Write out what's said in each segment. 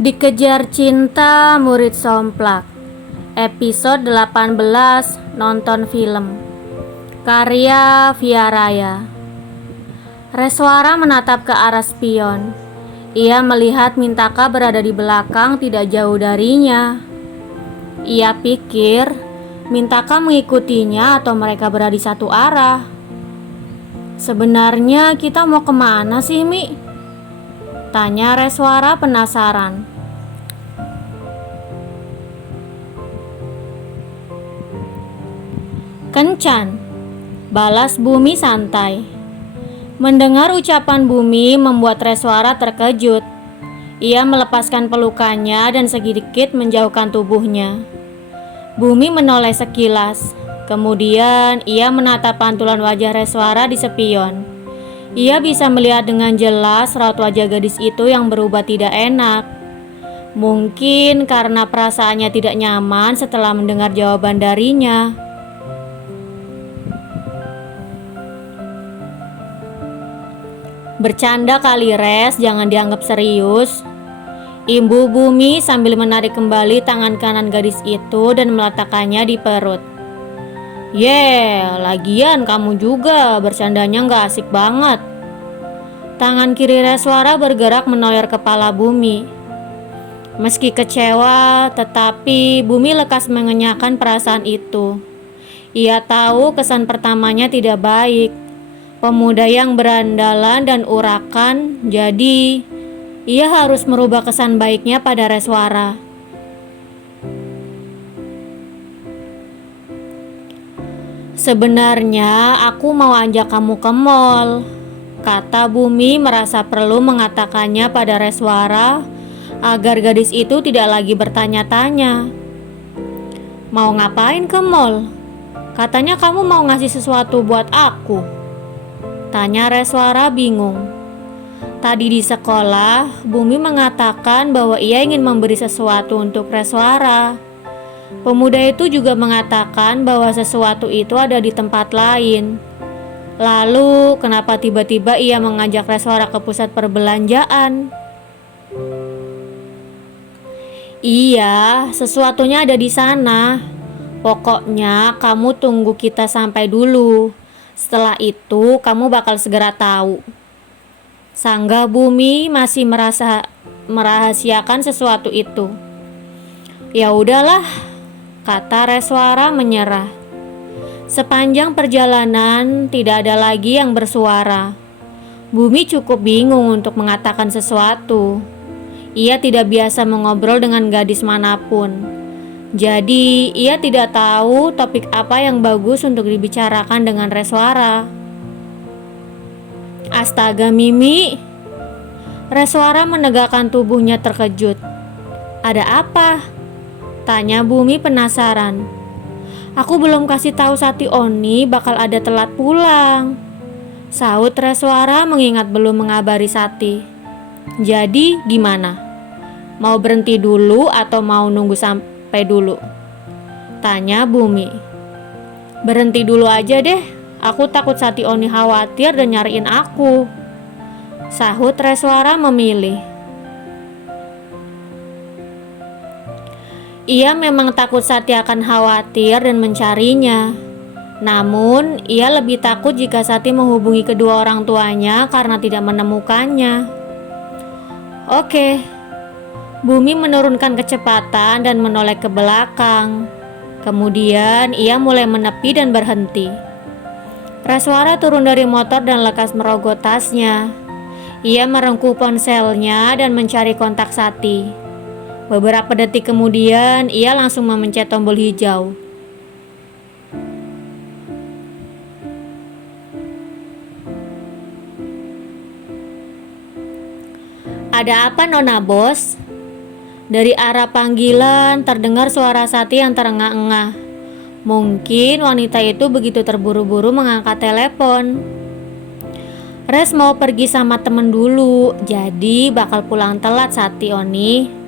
Dikejar Cinta Murid Somplak. Episode 18, nonton film. Karya Via Raya. Reswara menatap ke arah spion. Ia melihat Mintaka berada di belakang tidak jauh darinya. Ia pikir Mintaka mengikutinya atau mereka berada di satu arah. Sebenarnya kita mau kemana sih, Mi? Tanya Reswara penasaran. Kencan, balas Bumi santai. Mendengar ucapan Bumi membuat Reswara terkejut. Ia melepaskan pelukannya dan sedikit menjauhkan tubuhnya. Bumi menoleh sekilas. Kemudian ia menatap pantulan wajah Reswara di spion. Ia bisa melihat dengan jelas raut wajah gadis itu yang berubah tidak enak. Mungkin karena perasaannya tidak nyaman setelah mendengar jawaban darinya. Bercanda kali, Res, jangan dianggap serius. Imbu Bumi sambil menarik kembali tangan kanan gadis itu dan meletakkannya di perut. Lagian kamu juga bercandanya gak asik banget. Tangan kiri Reswara bergerak menoyor kepala Bumi. Meski kecewa, tetapi Bumi lekas mengenyahkan perasaan itu. Ia tahu kesan pertamanya tidak baik. Pemuda yang berandalan dan urakan, jadi ia harus merubah kesan baiknya pada Reswara. Sebenarnya aku mau ajak kamu ke mall, kata Bumi merasa perlu mengatakannya pada Reswara agar gadis itu tidak lagi bertanya-tanya. Mau ngapain ke mall? Katanya kamu mau ngasih sesuatu buat aku. Tanya Reswara bingung. Tadi di sekolah, Bumi mengatakan bahwa ia ingin memberi sesuatu untuk Reswara. Pemuda itu juga mengatakan bahwa sesuatu itu ada di tempat lain. Lalu, kenapa tiba-tiba ia mengajak Reswara ke pusat perbelanjaan? Iya, sesuatunya ada di sana. Pokoknya kamu tunggu kita sampai dulu. Setelah itu, kamu bakal segera tahu. Sanggah Bumi masih merahasiakan sesuatu itu. Ya udahlah, kata Reswara menyerah. Sepanjang perjalanan tidak ada lagi yang bersuara. Bumi cukup bingung untuk mengatakan sesuatu. Ia tidak biasa mengobrol dengan gadis manapun. Jadi, ia tidak tahu topik apa yang bagus untuk dibicarakan dengan Reswara. Astaga, Mimi. Reswara menegakkan tubuhnya terkejut. Ada apa? Tanya Bumi penasaran. Aku belum kasih tahu Sati Oni bakal ada telat pulang, sahut Reswara mengingat belum mengabari Sati. Jadi gimana? Mau berhenti dulu atau mau nunggu sampai dulu? Tanya Bumi. Berhenti dulu aja deh, aku takut Sati Oni khawatir dan nyariin aku, sahut Reswara memilih. Ia memang takut Sati akan khawatir dan mencarinya. Namun, ia lebih takut jika Sati menghubungi kedua orang tuanya karena tidak menemukannya. Oke. Bumi menurunkan kecepatan dan menoleh ke belakang. Kemudian, ia mulai menepi dan berhenti. Reswara turun dari motor dan lekas merogoh tasnya. Ia merengkuh ponselnya dan mencari kontak Sati. Beberapa detik kemudian, ia langsung memencet tombol hijau. Ada apa, Nona Bos? Dari arah panggilan terdengar suara Sati yang terengah-engah. Mungkin wanita itu begitu terburu-buru mengangkat telepon. Res mau pergi sama temen dulu, jadi bakal pulang telat, Sati Oni.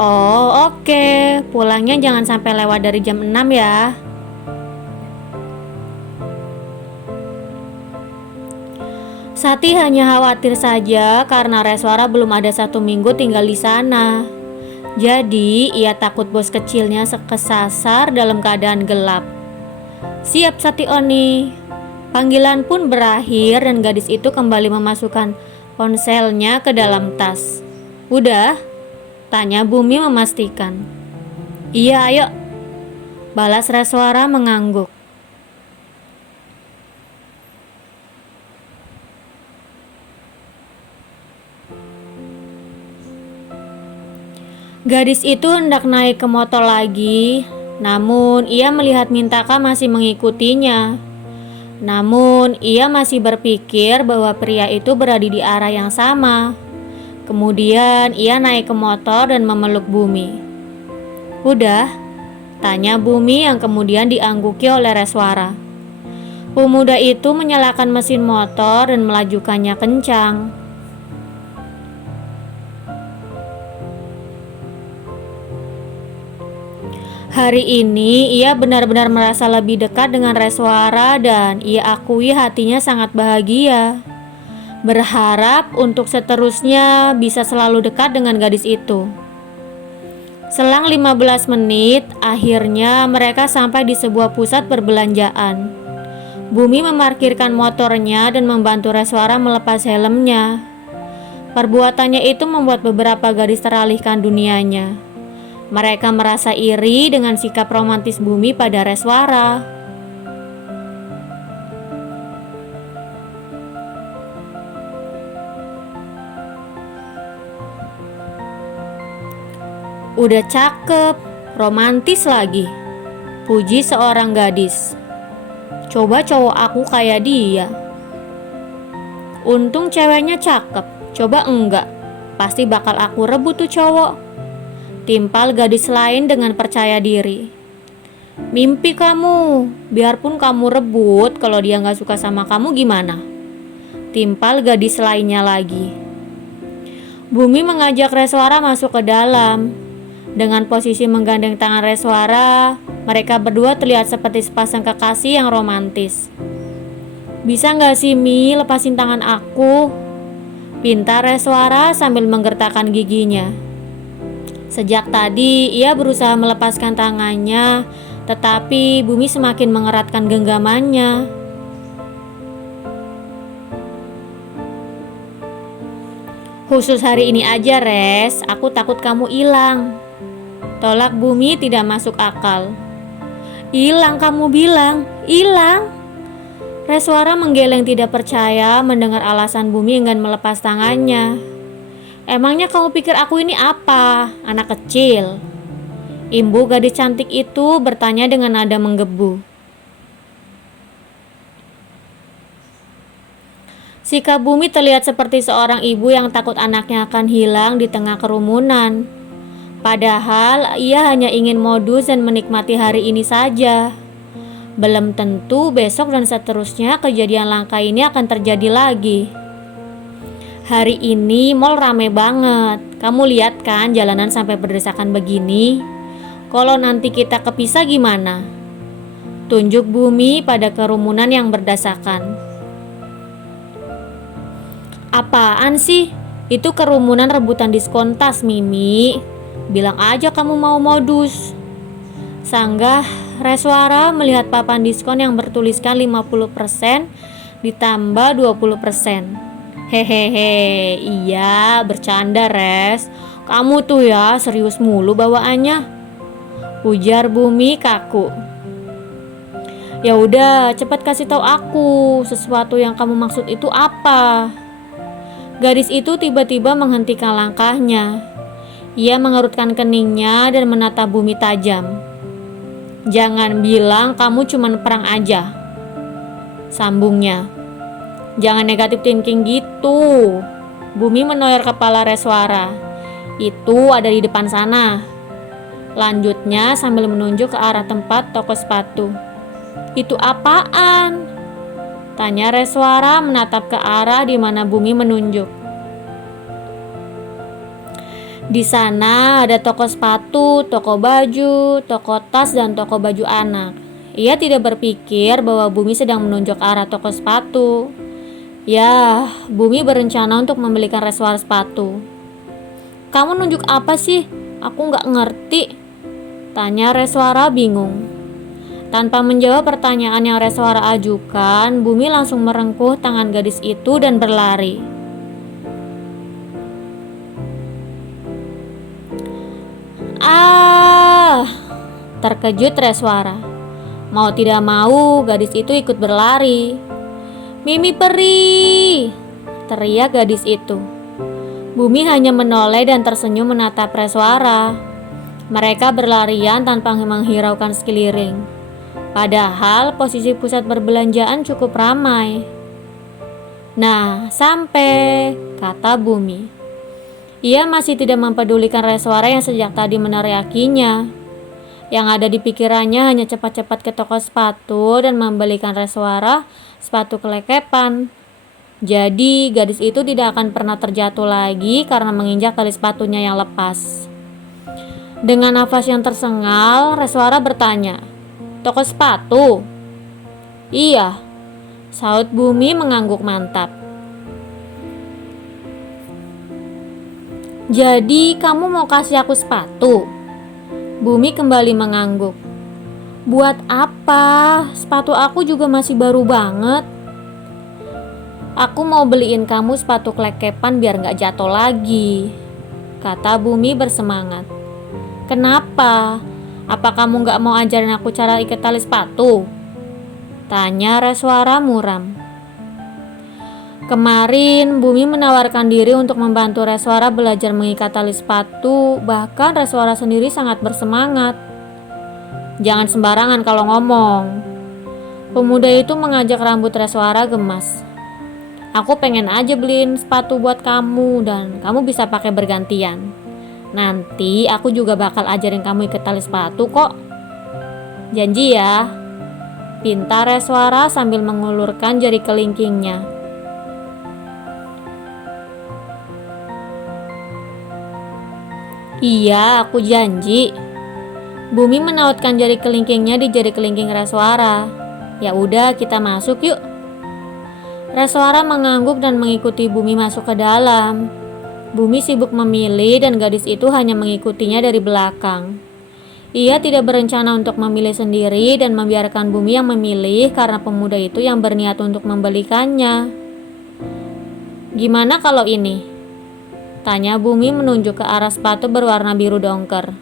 Oh, oke. Pulangnya jangan sampai lewat dari jam 6 ya. Sati hanya khawatir saja karena Reswara belum ada 1 minggu tinggal di sana. Jadi ia takut bos kecilnya kesasar dalam keadaan gelap. Siap Sati Oni. Panggilan pun berakhir dan gadis itu kembali memasukkan ponselnya ke dalam tas. Udah? Tanya Bumi memastikan. Iya ayo. Balas Reswara mengangguk. Gadis itu hendak naik ke motor lagi, namun ia melihat Mintaka masih mengikutinya. Namun ia masih berpikir bahwa pria itu berada di arah yang sama. Kemudian ia naik ke motor dan memeluk Bumi. Udah? Tanya Bumi yang kemudian diangguki oleh Reswara. Pemuda itu menyalakan mesin motor dan melajukannya kencang. Hari ini ia benar-benar merasa lebih dekat dengan Reswara dan ia akui hatinya sangat bahagia. Berharap untuk seterusnya bisa selalu dekat dengan gadis itu. Selang 15 menit, akhirnya mereka sampai di sebuah pusat perbelanjaan. Bumi memarkirkan motornya dan membantu Reswara melepas helmnya. Perbuatannya itu membuat beberapa gadis teralihkan dunianya. Mereka merasa iri dengan sikap romantis Bumi pada Reswara. Udah cakep, romantis lagi, puji seorang gadis. Coba cowok aku kayak dia. Untung ceweknya cakep, coba enggak, pasti bakal aku rebut tuh cowok. Timpal gadis lain dengan percaya diri. Mimpi kamu, biarpun kamu rebut, kalau dia gak suka sama kamu gimana? Timpal gadis lainnya lagi. Bumi mengajak Reswara masuk ke dalam. Dengan posisi menggandeng tangan Reswara, mereka berdua terlihat seperti sepasang kekasih yang romantis. Bisa gak sih Mi lepasin tangan aku? Pinta Reswara sambil menggertakkan giginya. Sejak tadi ia berusaha melepaskan tangannya, tetapi Bumi semakin mengeratkan genggamannya. Khusus hari ini aja Res, aku takut kamu hilang. Tolak Bumi tidak masuk akal. Hilang kamu bilang, hilang. Reswara menggeleng tidak percaya mendengar alasan Bumi enggan melepas tangannya. Emangnya kamu pikir aku ini apa? Anak kecil? Imbu gadis cantik itu bertanya dengan nada menggebu. Sikap Bumi terlihat seperti seorang ibu yang takut anaknya akan hilang di tengah kerumunan. Padahal ia hanya ingin modus dan menikmati hari ini saja. Belum tentu besok dan seterusnya kejadian langka ini akan terjadi lagi. Hari ini mall rame banget. Kamu lihat kan jalanan sampai berdesakan begini? Kalau nanti kita kepisah gimana? Tunjuk Bumi pada kerumunan yang berdesakan. Apaan sih? Itu kerumunan rebutan diskon tas, Mimi. Bilang aja kamu mau modus. Sanggah Reswara melihat papan diskon yang bertuliskan 50% ditambah 20%. Hehehe, iya bercanda Res. Kamu tuh ya serius mulu bawaannya. Ujar Bumi kaku. Ya udah, cepat kasih tahu aku sesuatu yang kamu maksud itu apa. Gadis itu tiba-tiba menghentikan langkahnya. Ia mengerutkan keningnya dan menatap Bumi tajam. Jangan bilang kamu cuma perang aja, sambungnya. Jangan negatif thinking gitu. Bumi menoyor kepala Reswara. Itu ada di depan sana. Lanjutnya sambil menunjuk ke arah tempat toko sepatu. Itu apaan? Tanya Reswara menatap ke arah di mana Bumi menunjuk. Di sana ada toko sepatu, toko baju, toko tas, dan toko baju anak. Ia tidak berpikir bahwa Bumi sedang menunjuk arah toko sepatu. Ya, Bumi berencana untuk membelikan Reswara sepatu. Kamu nunjuk apa sih? Aku nggak ngerti, tanya Reswara bingung. Tanpa menjawab pertanyaan yang Reswara ajukan, Bumi langsung merengkuh tangan gadis itu dan berlari. Ah! Terkejut Reswara. Mau tidak mau, gadis itu ikut berlari. Mimi peri! Teriak gadis itu. Bumi hanya menoleh dan tersenyum menatap Reswara. Mereka berlarian tanpa menghiraukan sekeliling. Padahal posisi pusat perbelanjaan cukup ramai. Nah, sampai, kata Bumi. Ia masih tidak mempedulikan Reswara yang sejak tadi meneriakinya. Yang ada di pikirannya hanya cepat-cepat ke toko sepatu dan membelikan Reswara sepatu kelekepan. Jadi gadis itu tidak akan pernah terjatuh lagi karena menginjak tali sepatunya yang lepas. Dengan nafas yang tersengal, Reswara bertanya, "Toko sepatu?" "Iya," saut Bumi mengangguk mantap. "Jadi kamu mau kasih aku sepatu?" Bumi kembali mengangguk. "Buat apa? Sepatu aku juga masih baru banget." "Aku mau beliin kamu sepatu kelekepan biar gak jatuh lagi," kata Bumi bersemangat. "Kenapa? Apa kamu gak mau ajarin aku cara ikat tali sepatu?" tanya Reswara muram. Kemarin Bumi menawarkan diri untuk membantu Reswara belajar mengikat tali sepatu. Bahkan Reswara sendiri sangat bersemangat. "Jangan sembarangan kalau ngomong." Pemuda itu mengajak rambut Reswara gemas. "Aku pengen aja beliin sepatu buat kamu dan kamu bisa pakai bergantian. Nanti aku juga bakal ajarin kamu ikat tali sepatu kok. Janji ya," pinta Reswara sambil mengulurkan jari kelingkingnya. "Iya, aku janji." Bumi menautkan jari kelingkingnya di jari kelingking Reswara. "Ya udah, kita masuk yuk." Reswara mengangguk dan mengikuti Bumi masuk ke dalam. Bumi sibuk memilih dan gadis itu hanya mengikutinya dari belakang. Ia tidak berencana untuk memilih sendiri dan membiarkan Bumi yang memilih karena pemuda itu yang berniat untuk membelikannya. "Gimana kalau ini?" tanya Bumi menunjuk ke arah sepatu berwarna biru dongker.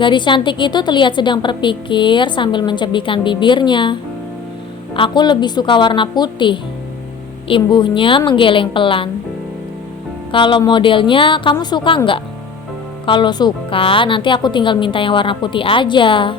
Gadis cantik itu terlihat sedang berpikir sambil mencebikkan bibirnya. "Aku lebih suka warna putih," imbuhnya menggeleng pelan. "Kalau modelnya kamu suka nggak?" "Kalau suka, nanti aku tinggal minta yang warna putih aja,"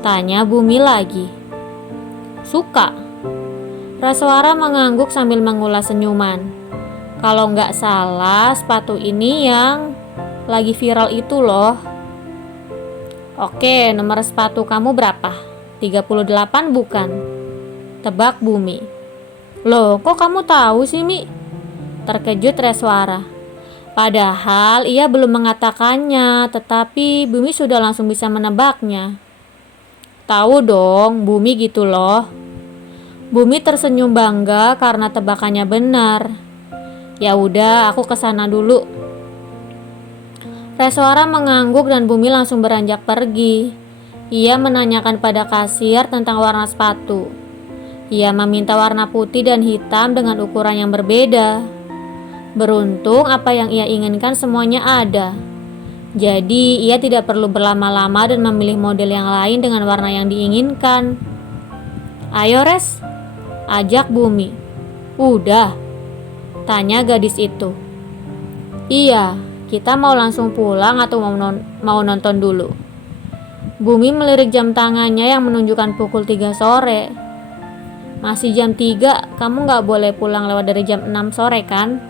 tanya Bumi lagi. "Suka?" Reswara mengangguk sambil mengulas senyuman. "Kalau nggak salah, sepatu ini yang lagi viral itu loh." "Oke, nomor sepatu kamu berapa? 38 bukan?" tebak Bumi. "Loh, kok kamu tahu sih, Mi?" terkejut Reswara. Padahal ia belum mengatakannya, tetapi Bumi sudah langsung bisa menebaknya. "Tahu dong, Bumi gitu loh." Bumi tersenyum bangga karena tebakannya benar. "Ya udah, aku kesana dulu." Reswara mengangguk dan Bumi langsung beranjak pergi. Ia menanyakan pada kasir tentang warna sepatu. Ia meminta warna putih dan hitam dengan ukuran yang berbeda. Beruntung apa yang ia inginkan semuanya ada. Jadi ia tidak perlu berlama-lama dan memilih model yang lain dengan warna yang diinginkan. "Ayo Res," ajak Bumi. "Udah?" tanya gadis itu. "Iya, kita mau langsung pulang atau mau nonton dulu?" Bumi melirik jam tangannya yang menunjukkan pukul 3 sore. "Masih jam 3, kamu gak boleh pulang lewat dari jam 6 sore kan?"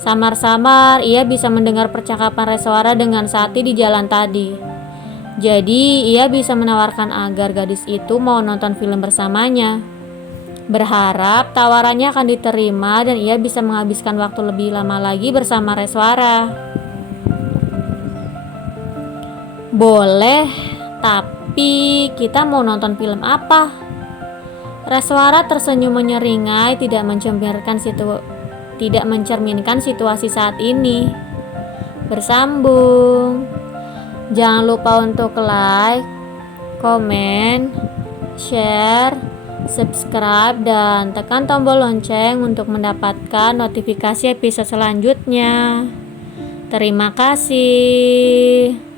Samar-samar ia bisa mendengar percakapan Reswara dengan Sati di jalan tadi. Jadi ia bisa menawarkan agar gadis itu mau nonton film bersamanya. Berharap tawarannya akan diterima dan ia bisa menghabiskan waktu lebih lama lagi bersama Reswara. Boleh, tapi Tapi kita mau nonton film apa? Raswara tersenyum menyeringai, tidak mencerminkan situasi saat ini. Bersambung. Jangan lupa untuk like, komen, share, subscribe, dan tekan tombol lonceng untuk mendapatkan notifikasi episode selanjutnya. Terima kasih.